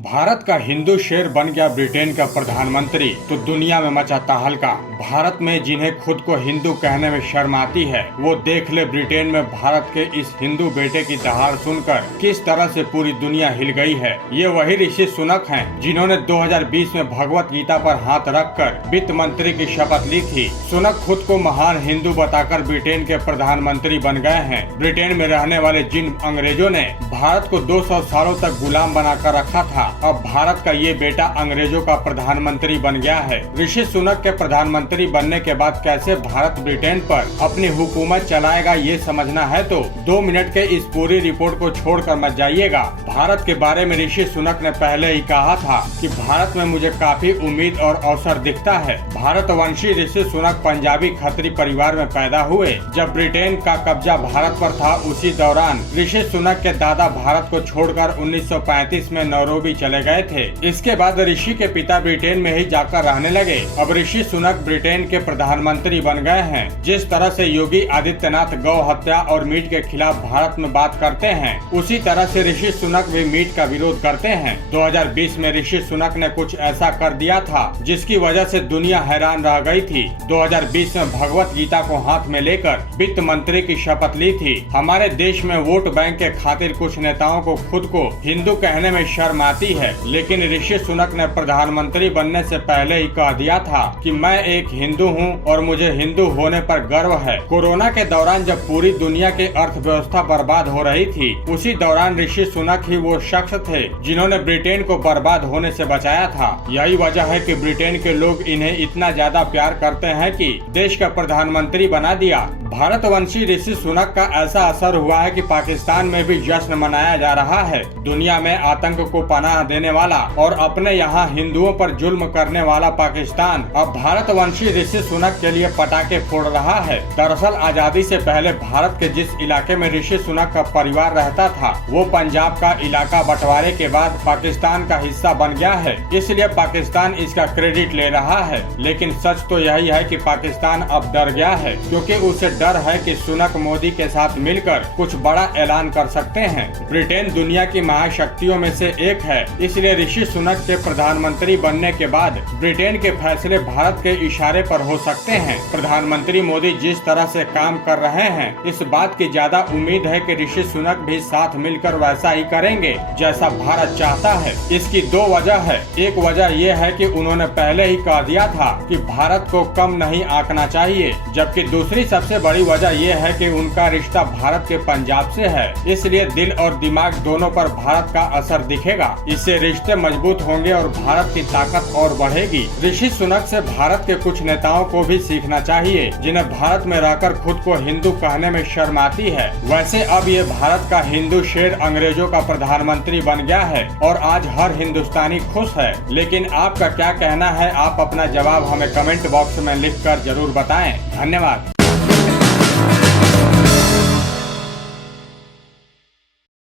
भारत का हिंदू शेर बन गया ब्रिटेन का प्रधानमंत्री, तो दुनिया में मचा तहलका। भारत में जिन्हें खुद को हिंदू कहने में शर्म आती है, वो देख ले ब्रिटेन में भारत के इस हिंदू बेटे की दहाड़ सुनकर किस तरह से पूरी दुनिया हिल गई है। ये वही ऋषि सुनक हैं जिन्होंने 2020 में भगवत गीता पर हाथ रखकर वित्त मंत्री की शपथ ली थी। सुनक खुद को महान हिंदू बताकर ब्रिटेन के प्रधानमंत्री बन गए हैं। ब्रिटेन में रहने वाले जिन अंग्रेजों ने भारत को 200 सालों तक गुलाम बनाकर रखा था, अब भारत का ये बेटा अंग्रेजों का प्रधानमंत्री बन गया है। ऋषि सुनक के प्रधानमंत्री बनने के बाद कैसे भारत ब्रिटेन पर अपनी हुकूमत चलाएगा, ये समझना है तो 2 मिनट के इस पूरी रिपोर्ट को छोड़कर मत जाइएगा। भारत के बारे में ऋषि सुनक ने पहले ही कहा था कि भारत में मुझे काफी उम्मीद और अवसर दिखता है। भारतवंशी ऋषि सुनक पंजाबी खत्री परिवार में पैदा हुए। जब ब्रिटेन का कब्जा भारत पर था, उसी दौरान ऋषि सुनक के दादा भारत को छोड़कर 1935 में नैरोबी चले गए थे। इसके बाद ऋषि के पिता ब्रिटेन में ही जाकर रहने लगे। अब ऋषि सुनक ब्रिटेन के प्रधानमंत्री बन गए हैं। जिस तरह से योगी आदित्यनाथ गौ हत्या और मीट के खिलाफ भारत में बात करते हैं, उसी तरह से ऋषि सुनक भी मीट का विरोध करते हैं। 2020 में ऋषि सुनक ने कुछ ऐसा कर दिया था जिसकी वजह से दुनिया हैरान रह गई थी। 2020 में भगवत गीता को हाथ में लेकर वित्त मंत्री की शपथ ली थी। हमारे देश में वोट बैंक के खातिर कुछ नेताओं को खुद को हिंदू कहने में शर्म आती है, लेकिन ऋषि सुनक ने प्रधानमंत्री बनने से पहले ही कह दिया था कि मैं एक हिंदू हूं और मुझे हिंदू होने पर गर्व है। कोरोना के दौरान जब पूरी दुनिया की अर्थव्यवस्था बर्बाद हो रही थी, उसी दौरान ऋषि सुनक ही वो शख्स थे जिन्होंने ब्रिटेन को बर्बाद होने से बचाया था। यही वजह है कि ब्रिटेन के लोग इन्हें इतना ज्यादा प्यार करते हैं कि देश का प्रधानमंत्री बना दिया। भारतवंशी ऋषि सुनक का ऐसा असर हुआ है कि पाकिस्तान में भी जश्न मनाया जा रहा है। दुनिया में आतंक को पनाह देने वाला और अपने यहाँ हिंदुओं पर जुल्म करने वाला पाकिस्तान अब भारतवंशी ऋषि सुनक के लिए पटाखे फोड़ रहा है। दरअसल आजादी से पहले भारत के जिस इलाके में ऋषि सुनक का परिवार रहता था, वो पंजाब का इलाका बंटवारे के बाद पाकिस्तान का हिस्सा बन गया है। इसलिए पाकिस्तान इसका क्रेडिट ले रहा है, लेकिन सच तो यही है कि पाकिस्तान अब डर गया है, क्योंकि उसे डर है कि सुनक मोदी के साथ मिलकर कुछ बड़ा ऐलान कर सकते हैं। ब्रिटेन दुनिया की महाशक्तियों में से एक है, इसलिए ऋषि सुनक के प्रधानमंत्री बनने के बाद ब्रिटेन के फैसले भारत के इशारे पर हो सकते हैं। प्रधानमंत्री मोदी जिस तरह से काम कर रहे हैं, इस बात की ज्यादा उम्मीद है कि ऋषि सुनक भी साथ मिलकर वैसा ही करेंगे जैसा भारत चाहता है। इसकी 2 वजह है। एक वजह यह है कि उन्होंने पहले ही कह दिया था कि भारत को कम नहीं आंकना चाहिए, जबकि दूसरी सबसे बड़ी वजह यह है कि उनका रिश्ता भारत के पंजाब से है, इसलिए दिल और दिमाग दोनों पर भारत का असर दिखेगा। इससे रिश्ते मजबूत होंगे और भारत की ताकत और बढ़ेगी। ऋषि सुनक से भारत के कुछ नेताओं को भी सीखना चाहिए, जिन्हें भारत में रहकर खुद को हिंदू कहने में शर्म आती है। वैसे अब ये भारत का हिंदू शेर अंग्रेजों का प्रधानमंत्री बन गया है और आज हर हिंदुस्तानी खुश है। लेकिन आपका क्या कहना है? आप अपना जवाब हमें कमेंट बॉक्स में लिखकर जरूर बताएं। धन्यवाद।